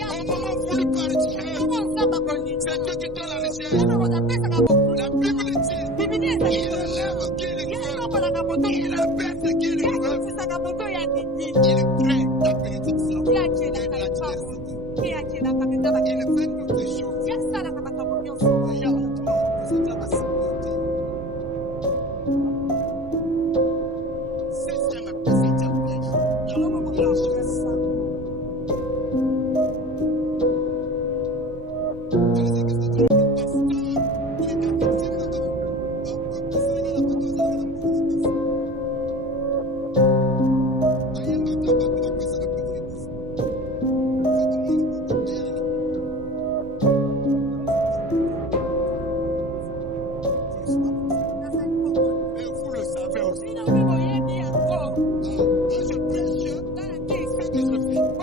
Yes. vie.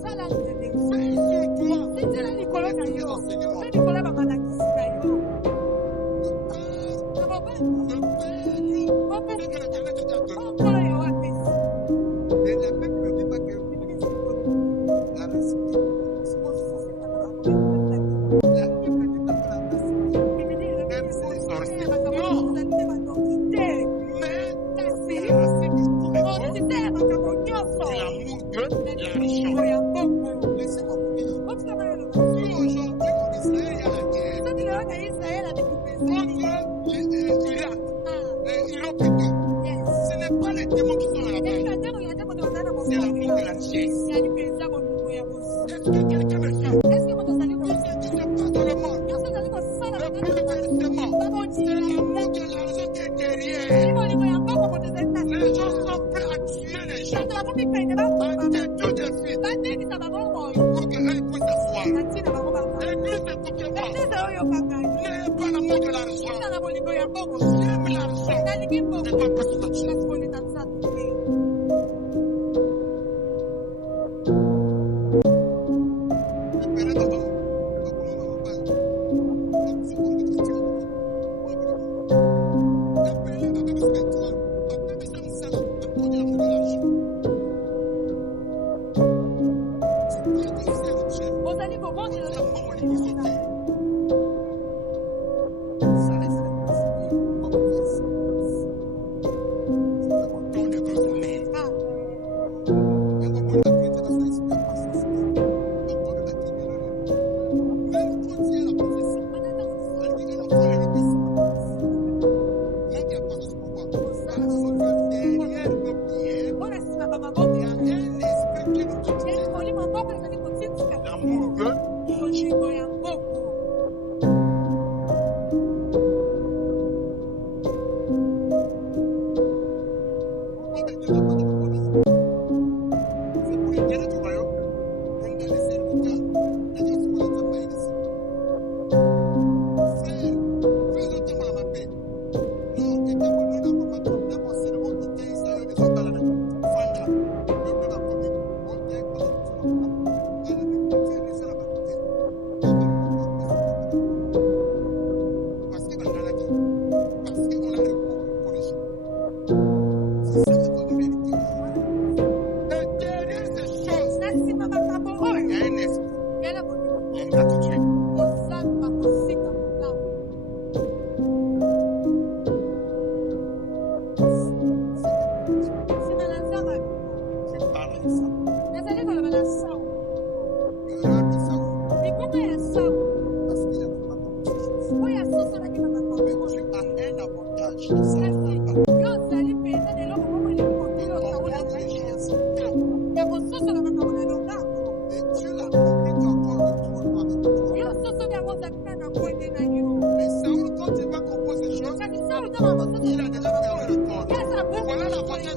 Cela venait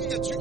de Dieu.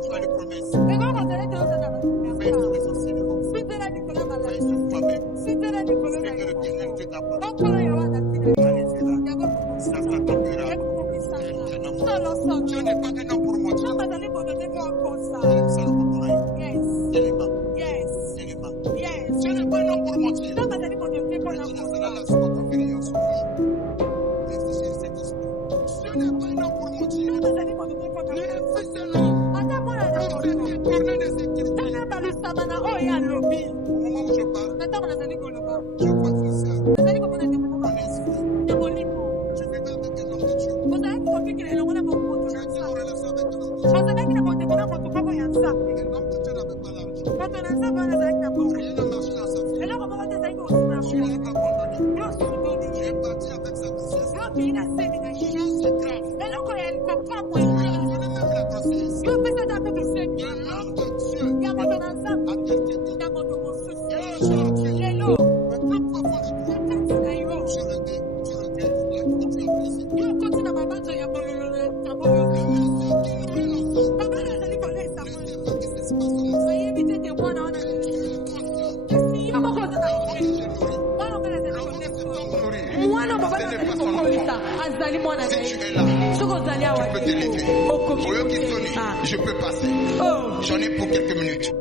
tu as les promesses. Fais ton essentiellement. Fais ton toi-même. Fais que l'éternel te t'apporte. Allez, ça s'accomplira. Dieu n'est pas un homme pour moi. Dieu n'est pas un homme pour mentir. Je peux passer. J'en ai pour quelques minutes.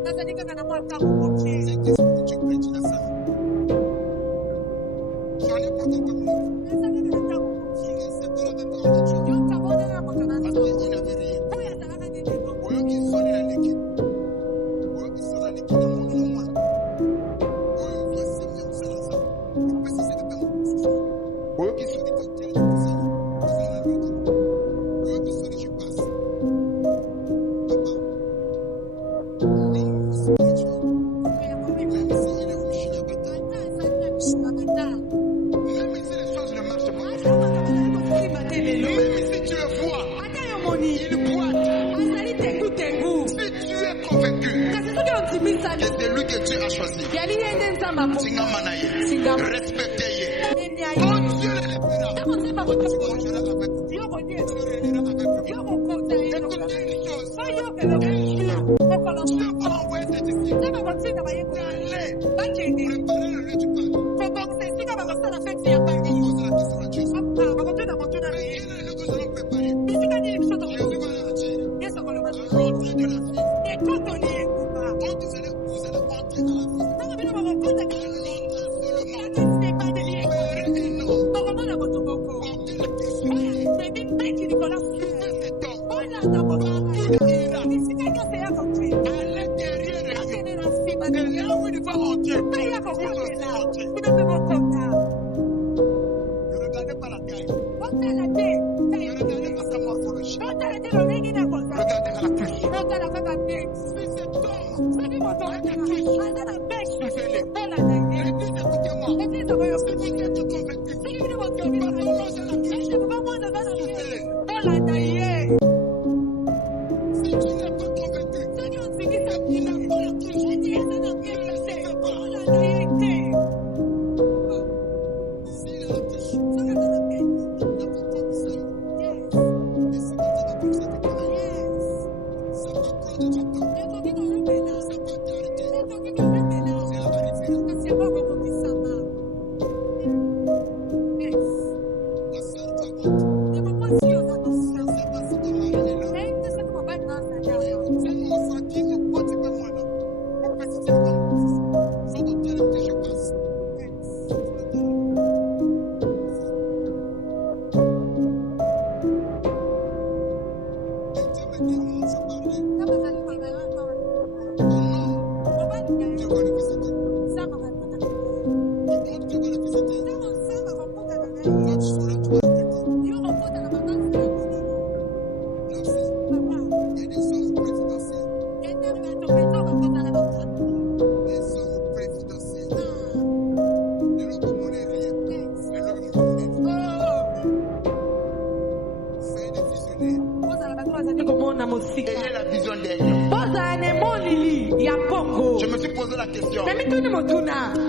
Je me suis posé la question.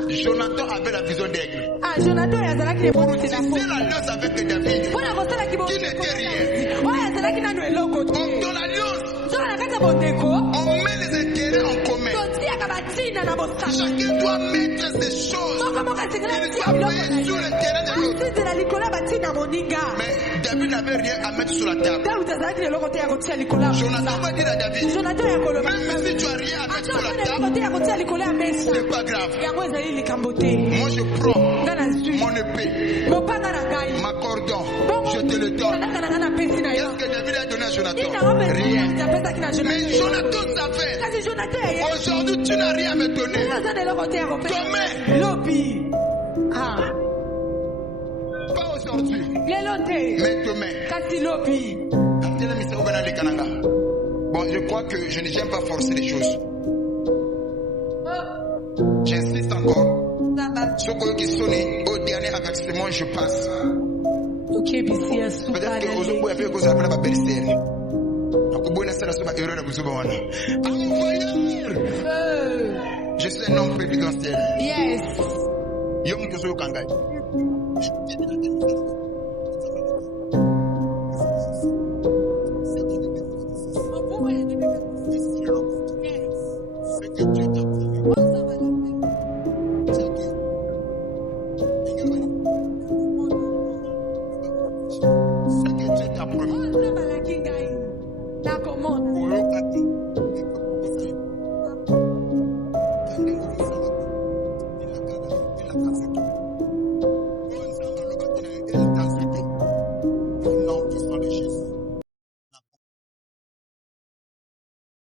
Jonathan avait la vision d'aigle. C'est l'alliance avec David qui n'était rien. Donc dans l'alliance, On met les intérêts en commun. Chacun doit mettre ses choses. Il doit payer sur l'intérêt de l'autre. Mais David n'avait rien à mettre sur la table. Jonathan va dire à David, même si tu n'as rien à mettre sur la table, c'est pas grave. Moi je prends mon épée, ma cordon, je te le donne. Qu'est-ce que David a donné à Jonathan? Rien. Mais Jonathan savait, aujourd'hui tu n'as rien à me donner. Demain, pas aujourd'hui, mais demain. Bon, je crois que je n'aime pas forcer les choses. J'insiste encore. Ce qui sonne au dernier avertissement, je passe. Peut-être que vous pouvez faire que vous appelez ma belle-sœur. Je suis un homme présidentiel. Yes. Yom Toso Kangai.